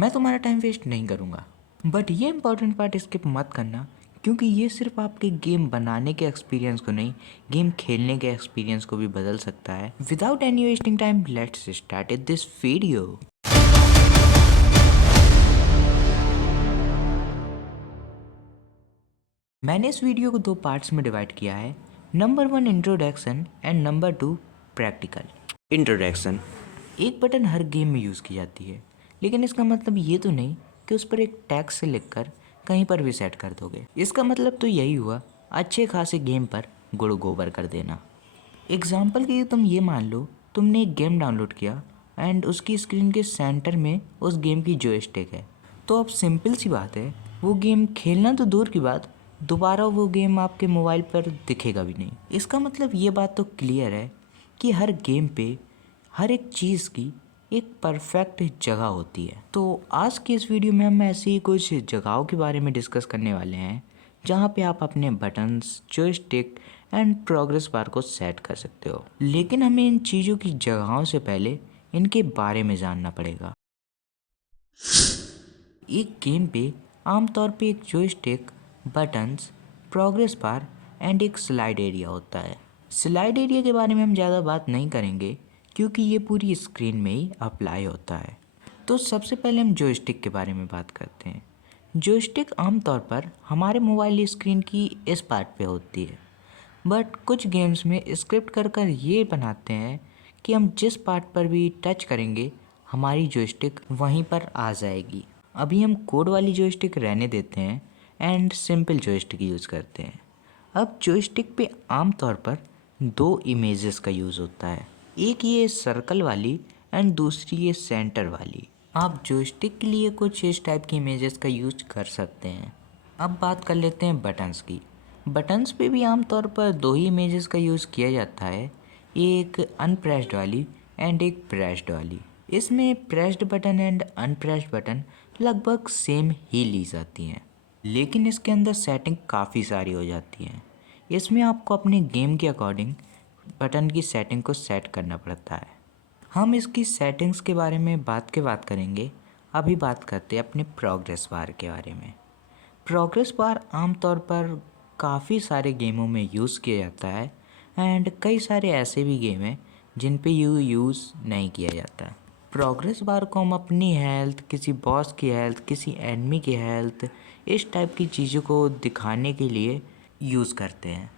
मैं तुम्हारा time waste नहीं करूँगा, बट ये इंपॉर्टेंट पार्ट स्किप मत करना, क्योंकि ये सिर्फ आपके गेम बनाने के एक्सपीरियंस को नहीं, गेम खेलने के एक्सपीरियंस को भी बदल सकता है। Without any wasting time, let's start this video. मैंने इस वीडियो को 2 पार्ट्स में डिवाइड किया है। Number 1 introduction and number 2 practical. Introduction. एक बटन हर गेम में यूज़ की जाती है, लेकिन इसका मतलब ये तो नहीं कि उस पर एक टैग से लिखकर कहीं पर भी सेट कर दोगे। इसका मतलब तो यही हुआ अच्छे खासे गेम पर गुड़ गोबर कर देना। एग्जाम्पल के लिए तुम ये मान लो तुमने एक गेम डाउनलोड किया एंड उसकी स्क्रीन के सेंटर में उस गेम की जॉयस्टिक है, तो अब सिंपल सी बात है, वो गेम खेलना तो दूर की बात, दोबारा वो गेम आपके मोबाइल पर दिखेगा भी नहीं। इसका मतलब ये बात तो क्लियर है कि हर गेम पे हर एक चीज़ की एक परफेक्ट जगह होती है। तो आज की इस वीडियो में हम ऐसी कुछ जगहों के बारे में डिस्कस करने वाले हैं जहाँ पे आप अपने buttons, joystick and progress bar को सेट कर सकते हो। लेकिन हमें इन चीज़ों की जगहों से पहले इनके बारे में जानना पड़ेगा। एक गेम पे आमतौर पे एक joystick, buttons, progress bar and एक स्लाइड एरिया होता है। स्लाइड एरिया के बारे में हम ज़्यादा बात नहीं करेंगे क्योंकि ये पूरी स्क्रीन में ही अप्लाई होता है। तो सबसे पहले हम जॉयस्टिक के बारे में बात करते हैं। जॉयस्टिक आमतौर पर हमारे मोबाइल स्क्रीन की इस पार्ट पे होती है, बट कुछ गेम्स में स्क्रिप्ट कर कर ये बनाते हैं कि हम जिस पार्ट पर भी टच करेंगे हमारी जॉयस्टिक वहीं पर आ जाएगी। अभी हम कोड वाली जॉयस्टिक रहने देते हैं एंड सिंपल जॉयस्टिक यूज़ करते हैं। अब जॉयस्टिक पे आमतौर पर 2 इमेजेस का यूज़ होता है, एक ये सर्कल वाली एंड दूसरी ये सेंटर वाली। आप जॉयस्टिक के लिए कुछ इस टाइप की इमेजेस का यूज कर सकते हैं। अब बात कर लेते हैं बटन्स की। बटन्स पे भी आमतौर पर 2 ही इमेजेस का यूज़ किया जाता है, एक अनप्रेस्ड वाली एंड एक प्रेस्ड वाली। इसमें प्रेस्ड बटन एंड अनप्रेस्ड बटन लगभग सेम ही ली जाती हैं, लेकिन इसके अंदर सेटिंग काफ़ी सारी हो जाती हैं। इसमें आपको अपने गेम के अकॉर्डिंग बटन की सेटिंग को सेट करना पड़ता है। हम इसकी सेटिंग्स के बारे में बात करेंगे। अभी बात करते हैं अपने प्रोग्रेस बार के बारे में। प्रोग्रेस बार आमतौर पर काफ़ी सारे गेमों में यूज़ किया जाता है एंड कई सारे ऐसे भी गेम हैं जिन पे यूज़ नहीं किया जाता है। प्रोग्रेस बार को हम अपनी हेल्थ, किसी बॉस की हेल्थ, किसी एनिमी की हेल्थ, इस टाइप की चीज़ों को दिखाने के लिए यूज़ करते हैं।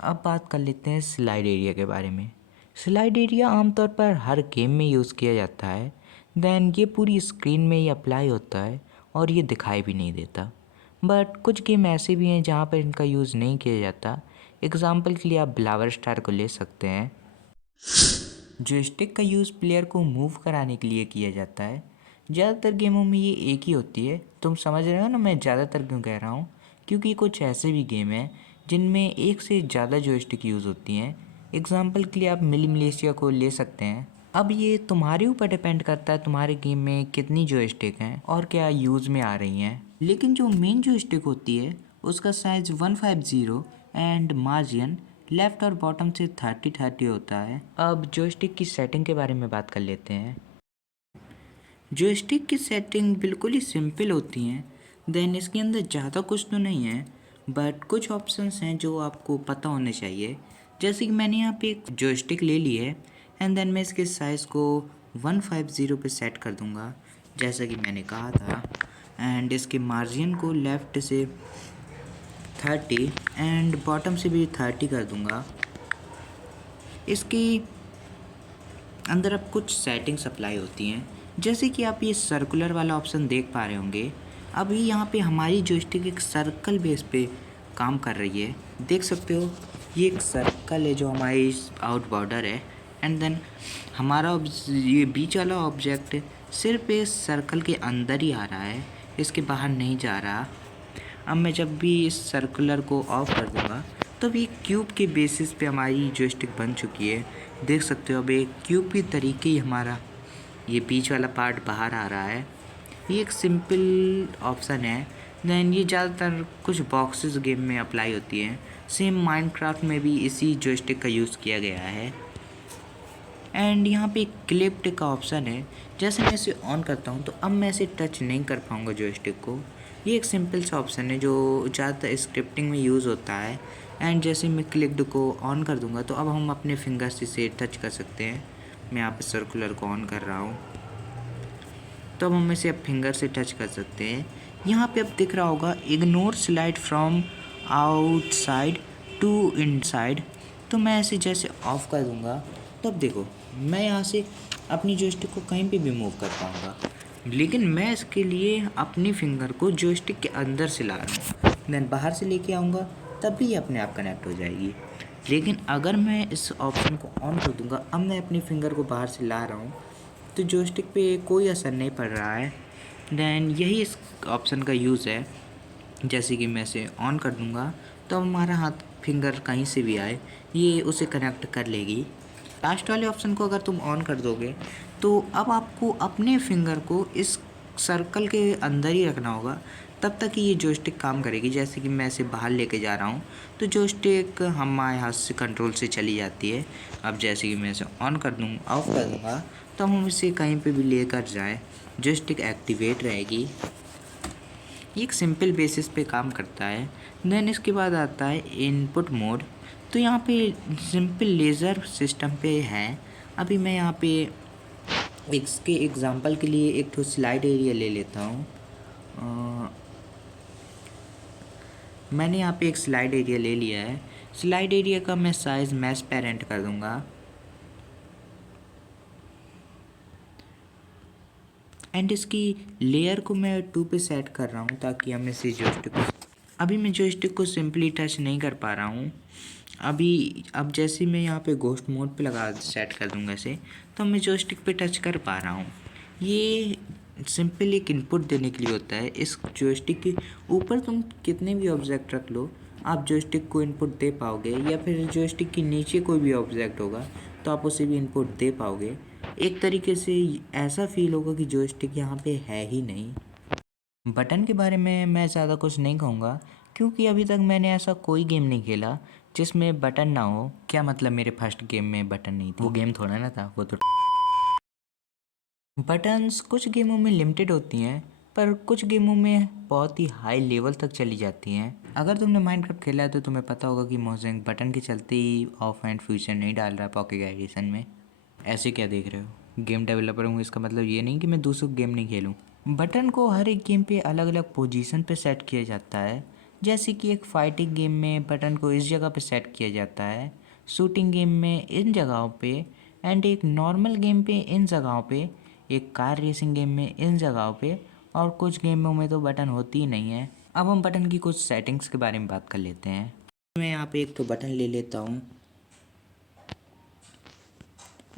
अब बात कर लेते हैं स्लाइड एरिया के बारे में। स्लाइड एरिया आमतौर पर हर गेम में यूज़ किया जाता है, देन ये पूरी स्क्रीन में ही अप्लाई होता है और ये दिखाई भी नहीं देता। बट कुछ गेम ऐसे भी हैं जहाँ पर इनका यूज़ नहीं किया जाता। एग्जाम्पल के लिए आप ब्लावर स्टार को ले सकते हैं। जॉयस्टिक का यूज़ प्लेयर को मूव कराने के लिए किया जाता है। ज़्यादातर गेमों में ये एक ही होती है। तुम समझ रहे हो ना मैं ज़्यादातर क्यों कह रहा हूँ, क्योंकि कुछ ऐसे भी गेम हैं जिनमें एक से ज़्यादा जॉयस्टिक यूज़ होती हैं। एग्जाम्पल के लिए आप मिली मिलेशिया को ले सकते हैं। अब ये तुम्हारे ऊपर डिपेंड करता है तुम्हारे गेम में कितनी जॉयस्टिक हैं और क्या यूज़ में आ रही हैं। लेकिन जो मेन जॉयस्टिक होती है उसका साइज़ 150 एंड मार्जिन लेफ़्ट और बॉटम से 30-30 होता है। अब जॉयस्टिक की सेटिंग के बारे में बात कर लेते हैं। जॉयस्टिक की सेटिंग बिल्कुल ही सिंपल होती हैं। देन इसके अंदर ज़्यादा कुछ तो नहीं है, बट कुछ ऑप्शंस हैं जो आपको पता होने चाहिए। जैसे कि मैंने यहाँ पे एक जॉयस्टिक ले ली है एंड देन मैं इसके साइज़ को 150 पे सेट कर दूँगा जैसा कि मैंने कहा था, एंड इसके मार्जिन को लेफ़्ट से 30 एंड बॉटम से भी 30 कर दूँगा। इसकी अंदर अब कुछ सेटिंग्स अप्लाई होती हैं, जैसे कि आप ये सर्कुलर वाला ऑप्शन देख पा रहे होंगे। अभी यहाँ पे हमारी जॉयस्टिक एक सर्कल बेस पे काम कर रही है, देख सकते हो। ये एक सर्कल है जो हमारी आउट बॉर्डर है एंड देन हमारा ये बीच वाला ऑब्जेक्ट सिर्फ इस सर्कल के अंदर ही आ रहा है, इसके बाहर नहीं जा रहा। अब मैं जब भी इस सर्कुलर को ऑफ कर दूँगा तो भी क्यूब के बेसिस पे हमारी जॉयस्टिक बन चुकी है, देख सकते हो। अब एक क्यूब की तरीके ही हमारा ये बीच वाला पार्ट बाहर आ रहा है। ये एक सिंपल ऑप्शन है। देन ये ज़्यादातर कुछ बॉक्सेस गेम में अप्लाई होती हैं। सेम माइनक्राफ्ट में भी इसी जॉयस्टिक का यूज़ किया गया है। एंड यहाँ पे क्लिप्ड का ऑप्शन है। जैसे मैं इसे ऑन करता हूँ तो अब मैं इसे टच नहीं कर पाऊँगा जॉयस्टिक को। ये एक सिंपल सा ऑप्शन है जो ज़्यादातर स्क्रिप्टिंग में यूज़ होता है। एंड जैसे मैं क्लिप्ड को ऑन कर दूँगा तो अब हम अपने फिंगर से इसे टच कर सकते हैं। मैं यहाँ पे सर्कुलर को ऑन कर रहा हूँ तो अब हम इसे अब फिंगर से टच कर सकते हैं। यहाँ पे अब दिख रहा होगा ignore slide from outside to inside. तो मैं इसे जैसे ऑफ कर दूँगा तो अब देखो मैं यहाँ से अपनी जॉयस्टिक को कहीं पे भी मूव कर पाऊँगा, लेकिन मैं इसके लिए अपनी फिंगर को जॉयस्टिक के अंदर से ला रहा हूँ। देन बाहर से लेके आऊँगा तब भी ये अपने आप कनेक्ट हो जाएगी। लेकिन अगर मैं इस ऑप्शन को ऑन कर दूँगा, अब मैं अपनी फिंगर को बाहर से ला रहा हूँ तो जॉयस्टिक पे कोई असर नहीं पड़ रहा है। देन यही इस ऑप्शन का यूज़ है। जैसे कि मैं इसे ऑन कर दूँगा तो हमारा हाथ फिंगर कहीं से भी आए ये उसे कनेक्ट कर लेगी। लास्ट वाले ऑप्शन को अगर तुम ऑन कर दोगे तो अब आपको अपने फिंगर को इस सर्कल के अंदर ही रखना होगा तब तक कि ये जॉयस्टिक काम करेगी। जैसे कि मैं इसे बाहर लेके जा रहा हूँ तो जॉयस्टिक हमारे हाथ से कंट्रोल से चली जाती है। अब जैसे कि मैं इसे ऑन कर दूँ ऑफ कर दूँगा तो हम इसे कहीं पे भी लेकर जाएँ जॉयस्टिक एक्टिवेट रहेगी। ये एक सिंपल बेसिस पे काम करता है। देन इसके बाद आता है इनपुट मोड। तो यहाँ पे सिंपल लेज़र सिस्टम पे है। अभी मैं यहाँ पे इसके एग्जांपल के लिए एक तो स्लाइड एरिया ले लेता हूँ। मैंने यहाँ पे एक स्लाइड एरिया ले लिया है। स्लाइड एरिया का मैं साइज़ मैच पेरेंट कर दूँगा एंड इसकी लेयर को मैं 2 पे सेट कर रहा हूँ ताकि हम इसे जॉयस्टिक को अभी मैं जॉयस्टिक को सिंपली टच नहीं कर पा रहा हूँ। अब जैसे मैं यहाँ पे घोस्ट मोड पे लगा सेट कर दूँगा इसे तो मैं जॉयस्टिक पे टच कर पा रहा हूँ। ये सिंपल एक इनपुट देने के लिए होता है। इस जॉयस्टिक के ऊपर तुम कितने भी ऑब्जेक्ट रख लो आप जॉयस्टिक को इनपुट दे पाओगे, या फिर जॉयस्टिक के नीचे कोई भी ऑब्जेक्ट होगा तो आप उसे भी इनपुट दे पाओगे। एक तरीके से ऐसा फील होगा कि जॉयस्टिक यहाँ पे है ही नहीं। बटन के बारे में मैं ज़्यादा कुछ नहीं कहूँगा क्योंकि अभी तक मैंने ऐसा कोई गेम नहीं खेला जिसमें बटन ना हो। क्या मतलब मेरे फर्स्ट गेम में बटन नहीं थी? वो गेम थोड़ा ना था, वो तो बटन्स कुछ गेमों में लिमिटेड होती हैं पर कुछ गेमों में बहुत ही हाई लेवल तक चली जाती हैं। अगर तुमने माइनक्राफ्ट खेला है तो तुम्हें पता होगा कि मोजेंक बटन के चलते ही ऑफ एंड फ्यूचर नहीं डाल रहा पॉकेट एडिशन में। ऐसे क्या देख रहे हो? गेम डेवलपर हूँ इसका मतलब ये नहीं कि मैं दूसरों गेम नहीं खेलूँ। बटन को हर एक गेम पे अलग अलग पोजीशन पे सेट किया जाता है। जैसे कि एक फाइटिंग गेम में बटन को इस जगह पे सेट किया जाता है, शूटिंग गेम में इन जगहों पे, एंड एक नॉर्मल गेम पे इन जगहों पे, एक कार रेसिंग गेम में इन जगहों पे, और कुछ गेमों में तो बटन होती ही नहीं है। अब हम बटन की कुछ सेटिंग्स के बारे में बात कर लेते हैं। मैं यहाँ पे एक तो बटन ले लेता हूँ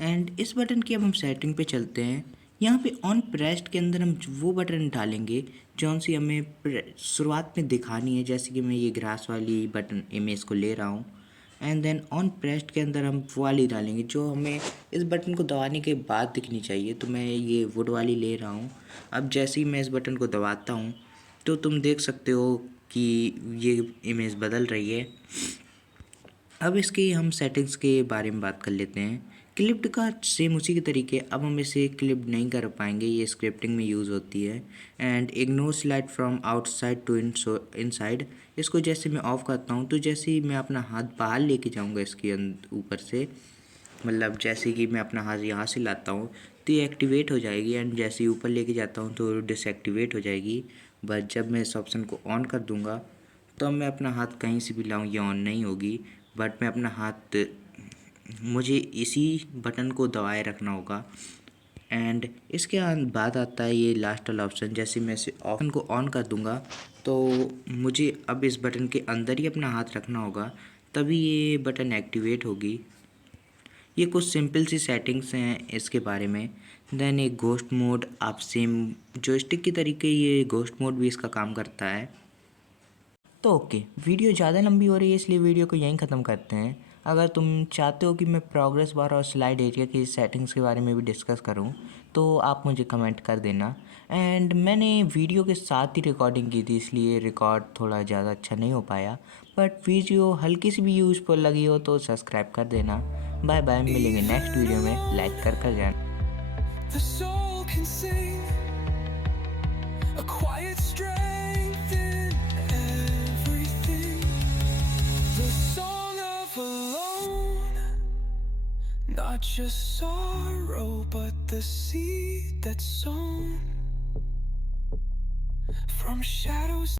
एंड इस बटन की अब हम सेटिंग पे चलते हैं। यहाँ पे ऑन प्रेस्ड के अंदर हम वो बटन डालेंगे जौन सी हमें शुरुआत में दिखानी है। जैसे कि मैं ये ग्रास वाली बटन इमेज को ले रहा हूँ एंड देन ऑन प्रेस्ड के अंदर हम वो वाली डालेंगे जो हमें इस बटन को दबाने के बाद दिखनी चाहिए। तो मैं ये वुड वाली ले रहा हूँ। अब जैसे ही मैं इस बटन को दबाता हूँ तो तुम देख सकते हो कि ये इमेज बदल रही है। अब इसकी हम सेटिंग्स के बारे में बात कर लेते हैं। क्लिप्ड का सेम उसी के तरीके अब हम इसे क्लिप नहीं कर पाएंगे, ये स्क्रिप्टिंग में यूज़ होती है। And ignore slide from outside to inside, इसको जैसे मैं ऑफ करता हूँ तो जैसे ही मैं अपना हाथ बाहर लेके जाऊँगा इसके ऊपर से, मतलब जैसे कि मैं अपना हाथ यहाँ से लाता हूँ तो ये एक्टिवेट हो जाएगी एंड जैसे ही ऊपर लेके जाता हूँ तो डिसएक्टिवेट हो जाएगी। बट जब मैं इस ऑप्शन को ऑन कर दूँगा तो मैं अपना हाथ कहीं से भी लाऊँ ये ऑन नहीं होगी। बट मैं अपना हाथ मुझे इसी बटन को दबाए रखना होगा। एंड इसके बाद आता है ये लास्ट वाला ऑप्शन। जैसे मैं इसे ऑप्शन को ऑन कर दूंगा तो मुझे अब इस बटन के अंदर ही अपना हाथ रखना होगा तभी ये बटन एक्टिवेट होगी। ये कुछ सिंपल सी सेटिंग्स हैं इसके बारे में। देन एक घोस्ट मोड, आप सेम जॉयस्टिक की तरीके ये घोस्ट मोड भी इसका काम करता है। तो ओके, वीडियो ज़्यादा लंबी हो रही है इसलिए वीडियो को यहीं ख़त्म करते हैं। अगर तुम चाहते हो कि मैं प्रोग्रेस बार और स्लाइड एरिया की सेटिंग्स के बारे में भी डिस्कस करूं तो आप मुझे कमेंट कर देना। एंड मैंने वीडियो के साथ ही रिकॉर्डिंग की थी इसलिए रिकॉर्ड थोड़ा ज़्यादा अच्छा नहीं हो पाया, बट वीडियो हल्की सी भी यूज़फुल लगी हो तो सब्सक्राइब कर देना। बाय बाय, मिलेंगे नेक्स्ट वीडियो में, लाइक कर जाना। The soul can sing a quiet strength in everything. The song of alone, not just sorrow, but the seed that's sown from shadows.